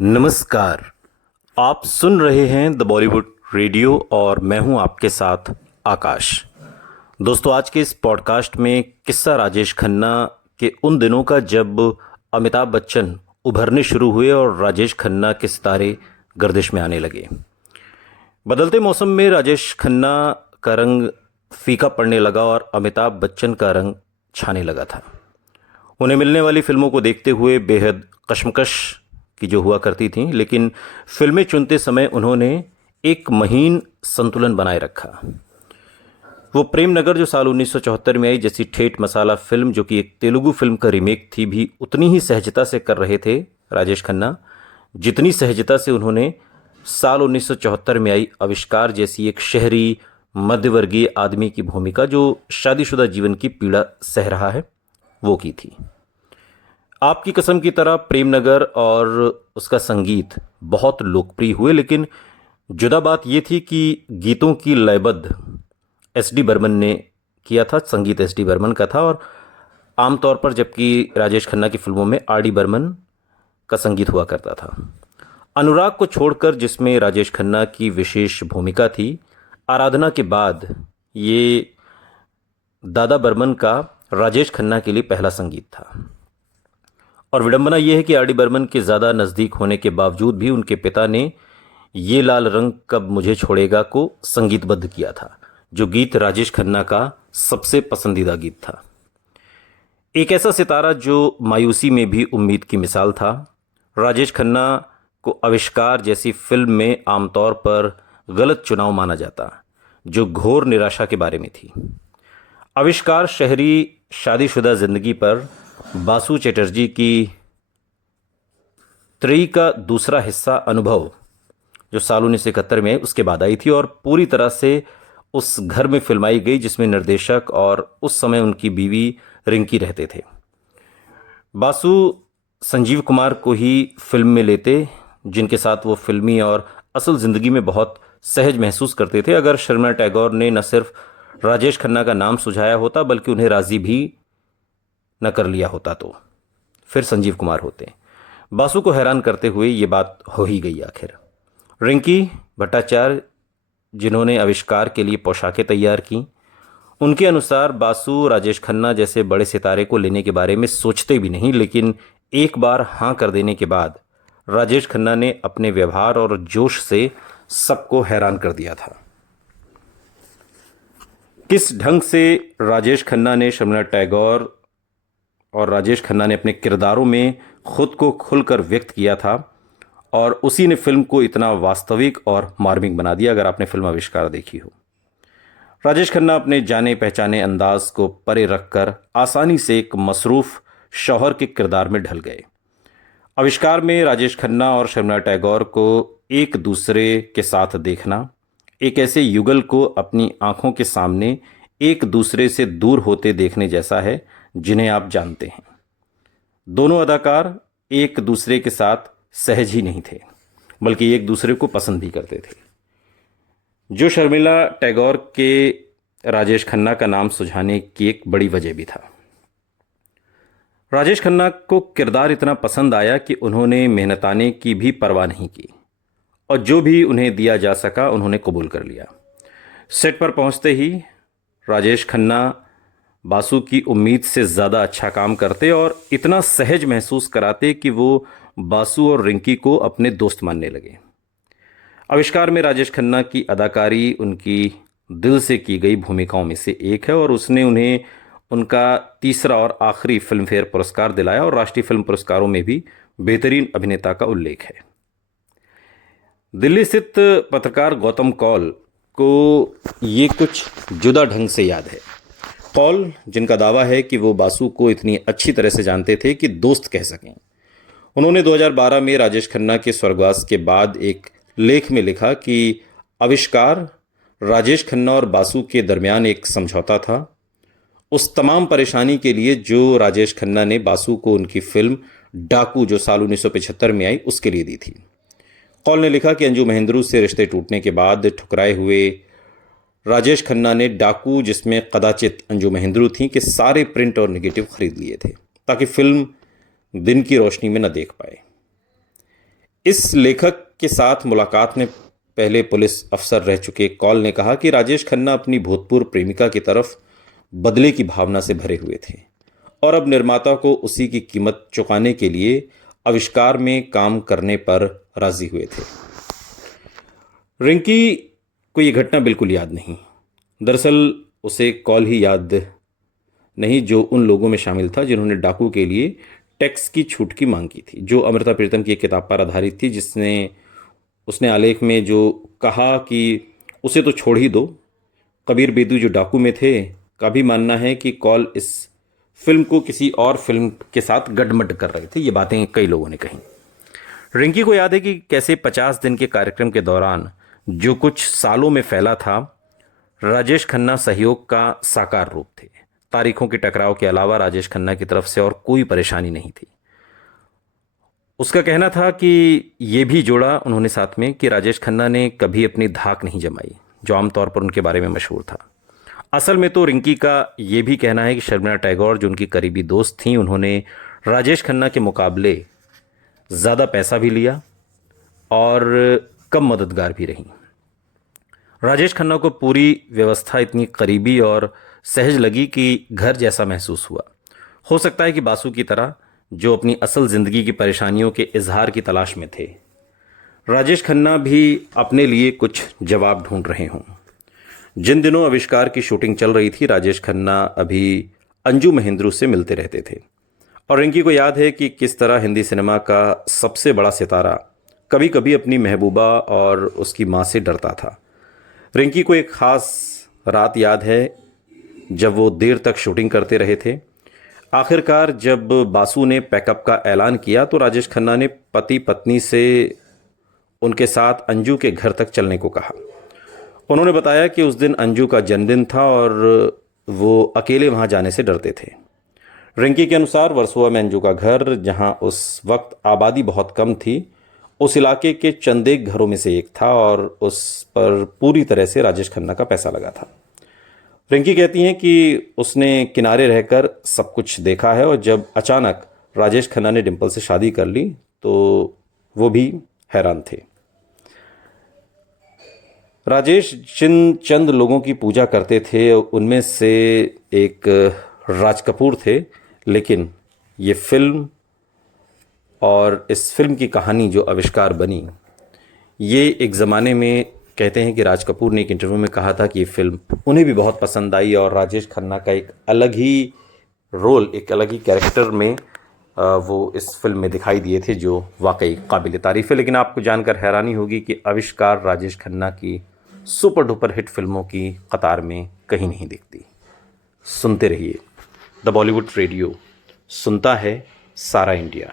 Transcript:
नमस्कार। आप सुन रहे हैं द बॉलीवुड रेडियो और मैं हूं आपके साथ आकाश। दोस्तों, आज के इस पॉडकास्ट में किस्सा राजेश खन्ना के उन दिनों का जब अमिताभ बच्चन उभरने शुरू हुए और राजेश खन्ना के सितारे गर्दिश में आने लगे। बदलते मौसम में राजेश खन्ना का रंग फीका पड़ने लगा और अमिताभ बच्चन का रंग छाने लगा था। उन्हें मिलने वाली फिल्मों को देखते हुए बेहद कशमकश की जो हुआ करती थी, लेकिन फिल्में चुनते समय उन्होंने एक महीन संतुलन बनाए रखा। वो प्रेम नगर जो साल 1974 में आई, जैसी ठेठ मसाला फिल्म जो कि एक तेलुगु फिल्म का रीमेक थी, भी उतनी ही सहजता से कर रहे थे राजेश खन्ना जितनी सहजता से उन्होंने साल 1974 में आई आविष्कार जैसी एक शहरी मध्यवर्गीय आदमी की भूमिका जो शादीशुदा जीवन की पीड़ा सह रहा है वो की थी। आपकी कसम की तरह प्रेम नगर और उसका संगीत बहुत लोकप्रिय हुए, लेकिन जुदा बात यह थी कि गीतों की लयबद्ध एस.डी. बर्मन ने किया था। संगीत एस.डी. बर्मन का था और आमतौर पर जबकि राजेश खन्ना की फिल्मों में आर.डी. बर्मन का संगीत हुआ करता था। अनुराग को छोड़कर जिसमें राजेश खन्ना की विशेष भूमिका थी, आराधना के बाद ये दादा बर्मन का राजेश खन्ना के लिए पहला संगीत था। और विडंबना यह है कि आर.डी. बर्मन के ज़्यादा नज़दीक होने के बावजूद भी उनके पिता ने ये लाल रंग कब मुझे छोड़ेगा को संगीतबद्ध किया था, जो गीत राजेश खन्ना का सबसे पसंदीदा गीत था। एक ऐसा सितारा जो मायूसी में भी उम्मीद की मिसाल था। राजेश खन्ना को आविष्कार जैसी फिल्म में आमतौर पर गलत चुनाव माना जाता, जो घोर निराशा के बारे में थी। आविष्कार शहरी शादीशुदा जिंदगी पर बासु चटर्जी की त्रयी का दूसरा हिस्सा अनुभव जो साल 1971 में उसके बाद आई थी और पूरी तरह से उस घर में फिल्माई गई जिसमें निर्देशक और उस समय उनकी बीवी रिंकी रहते थे। बासु संजीव कुमार को ही फिल्म में लेते, जिनके साथ वो फिल्मी और असल जिंदगी में बहुत सहज महसूस करते थे। अगर शर्मिला टैगोर ने न सिर्फ राजेश खन्ना का नाम सुझाया होता बल्कि उन्हें राजी भी न कर लिया होता तो फिर संजीव कुमार होते। बासु को हैरान करते हुए ये बात हो ही गई आखिर। रिंकी भट्टाचार्य, जिन्होंने आविष्कार के लिए पोशाकें तैयार की, उनके अनुसार बासु राजेश खन्ना जैसे बड़े सितारे को लेने के बारे में सोचते भी नहीं, लेकिन एक बार हाँ कर देने के बाद राजेश खन्ना ने अपने व्यवहार और जोश से सबको हैरान कर दिया था। किस ढंग से राजेश खन्ना ने शर्मिला टैगोर और राजेश खन्ना ने अपने किरदारों में खुद को खुलकर व्यक्त किया था और उसी ने फिल्म को इतना वास्तविक और मार्मिक बना दिया। अगर आपने फिल्म आविष्कार देखी हो, राजेश खन्ना अपने जाने पहचाने अंदाज को परे रखकर आसानी से एक मसरूफ शौहर के किरदार में ढल गए। आविष्कार में राजेश खन्ना और शर्मिला टैगोर को एक दूसरे के साथ देखना एक ऐसे युगल को अपनी आंखों के सामने एक दूसरे से दूर होते देखने जैसा है जिन्हें आप जानते हैं। दोनों अदाकार एक दूसरे के साथ सहज ही नहीं थे बल्कि एक दूसरे को पसंद भी करते थे, जो शर्मिला टैगोर के राजेश खन्ना का नाम सुझाने की एक बड़ी वजह भी था। राजेश खन्ना को किरदार इतना पसंद आया कि उन्होंने मेहनताने की भी परवाह नहीं की और जो भी उन्हें दिया जा सका उन्होंने कबूल कर लिया। सेट पर पहुंचते ही राजेश खन्ना बासु की उम्मीद से ज़्यादा अच्छा काम करते और इतना सहज महसूस कराते कि वो बासु और रिंकी को अपने दोस्त मानने लगे। आविष्कार में राजेश खन्ना की अदाकारी उनकी दिल से की गई भूमिकाओं में से एक है और उसने उन्हें उनका तीसरा और आखिरी फिल्म फेयर पुरस्कार दिलाया और राष्ट्रीय फिल्म पुरस्कारों में भी बेहतरीन अभिनेता का उल्लेख है। दिल्ली स्थित पत्रकार गौतम कौल को ये कुछ जुदा ढंग से याद है। कौल, जिनका दावा है कि वो बासु को इतनी अच्छी तरह से जानते थे कि दोस्त कह सकें, उन्होंने 2012 में राजेश खन्ना के स्वर्गवास के बाद एक लेख में लिखा कि आविष्कार राजेश खन्ना और बासु के दरमियान एक समझौता था, उस तमाम परेशानी के लिए जो राजेश खन्ना ने बासु को उनकी फिल्म डाकू जो साल 1975 में आई उसके लिए दी थी। कौल ने लिखा कि अंजू महेंद्रू से रिश्ते टूटने के बाद ठुकराए हुए राजेश खन्ना ने डाकू, जिसमें कदाचित अंजू महेंद्रू थी, के सारे प्रिंट और नेगेटिव खरीद लिए थे ताकि फिल्म दिन की रोशनी में न देख पाए। इस लेखक के साथ मुलाकात में पहले पुलिस अफसर रह चुके कौल ने कहा कि राजेश खन्ना अपनी भूतपूर्व प्रेमिका की तरफ बदले की भावना से भरे हुए थे और अब निर्माता को उसी की कीमत चुकाने के लिए आविष्कार में काम करने पर राजी हुए थे। रिंकी को यह घटना बिल्कुल याद नहीं। दरअसल उसे कॉल ही याद नहीं जो उन लोगों में शामिल था जिन्होंने डाकू के लिए टैक्स की छूट की मांग की थी, जो अमृता प्रीतम की एक किताब पर आधारित थी, जिसने उसने आलेख में जो कहा कि उसे तो छोड़ ही दो। कबीर बेदू जो डाकू में थे का भी मानना है कि कौल इस फिल्म को किसी और फिल्म के साथ गडमड कर रहे थे। ये बातें कई लोगों ने कही। रिंकी को याद है कि कैसे 50 दिन के कार्यक्रम के दौरान जो कुछ सालों में फैला था, राजेश खन्ना सहयोग का साकार रूप थे। तारीखों के टकराव के अलावा राजेश खन्ना की तरफ से और कोई परेशानी नहीं थी। उसका कहना था कि ये भी जोड़ा उन्होंने साथ में कि राजेश खन्ना ने कभी अपनी धाक नहीं जमाई, जो आमतौर पर उनके बारे में मशहूर था। असल में तो रिंकी का ये भी कहना है कि शर्मिला टैगोर, जो उनकी करीबी दोस्त थीं, उन्होंने राजेश खन्ना के मुकाबले ज़्यादा पैसा भी लिया और कम मददगार भी रहीं। राजेश खन्ना को पूरी व्यवस्था इतनी करीबी और सहज लगी कि घर जैसा महसूस हुआ। हो सकता है कि बासु की तरह, जो अपनी असल ज़िंदगी की परेशानियों के इजहार की तलाश में थे, राजेश खन्ना भी अपने लिए कुछ जवाब ढूंढ रहे हों। जिन दिनों आविष्कार की शूटिंग चल रही थी, राजेश खन्ना अभी अंजू महेंद्रू से मिलते रहते थे और रिंकी को याद है कि किस तरह हिंदी सिनेमा का सबसे बड़ा सितारा कभी कभी अपनी महबूबा और उसकी माँ से डरता था। रिंकी को एक ख़ास रात याद है जब वो देर तक शूटिंग करते रहे थे। आखिरकार जब बासु ने पैकअप का ऐलान किया तो राजेश खन्ना ने पति पत्नी से उनके साथ अंजू के घर तक चलने को कहा। उन्होंने बताया कि उस दिन अंजू का जन्मदिन था और वो अकेले वहां जाने से डरते थे। रिंकी के अनुसार वर्सोवा में अंजू का घर, जहां उस वक्त आबादी बहुत कम थी, उस इलाके के चंद एक घरों में से एक था और उस पर पूरी तरह से राजेश खन्ना का पैसा लगा था। रिंकी कहती हैं कि उसने किनारे रहकर सब कुछ देखा है और जब अचानक राजेश खन्ना ने डिंपल से शादी कर ली तो वो भी हैरान थे। राजेश जिन चंद लोगों की पूजा करते थे उनमें से एक राज कपूर थे, लेकिन ये फिल्म और इस फिल्म की कहानी जो आविष्कार बनी, ये एक ज़माने में कहते हैं कि राज कपूर ने एक इंटरव्यू में कहा था कि ये फिल्म उन्हें भी बहुत पसंद आई और राजेश खन्ना का एक अलग ही रोल, एक अलग ही कैरेक्टर में वो इस फिल्म में दिखाई दिए थे, जो वाकई काबिल तारीफ़ है। लेकिन आपको जानकर हैरानी होगी कि आविष्कार राजेश खन्ना की सुपर डुपर हिट फिल्मों की कतार में कहीं नहीं दिखती। सुनते रहिए द बॉलीवुड रेडियो, सुनता है सारा इंडिया।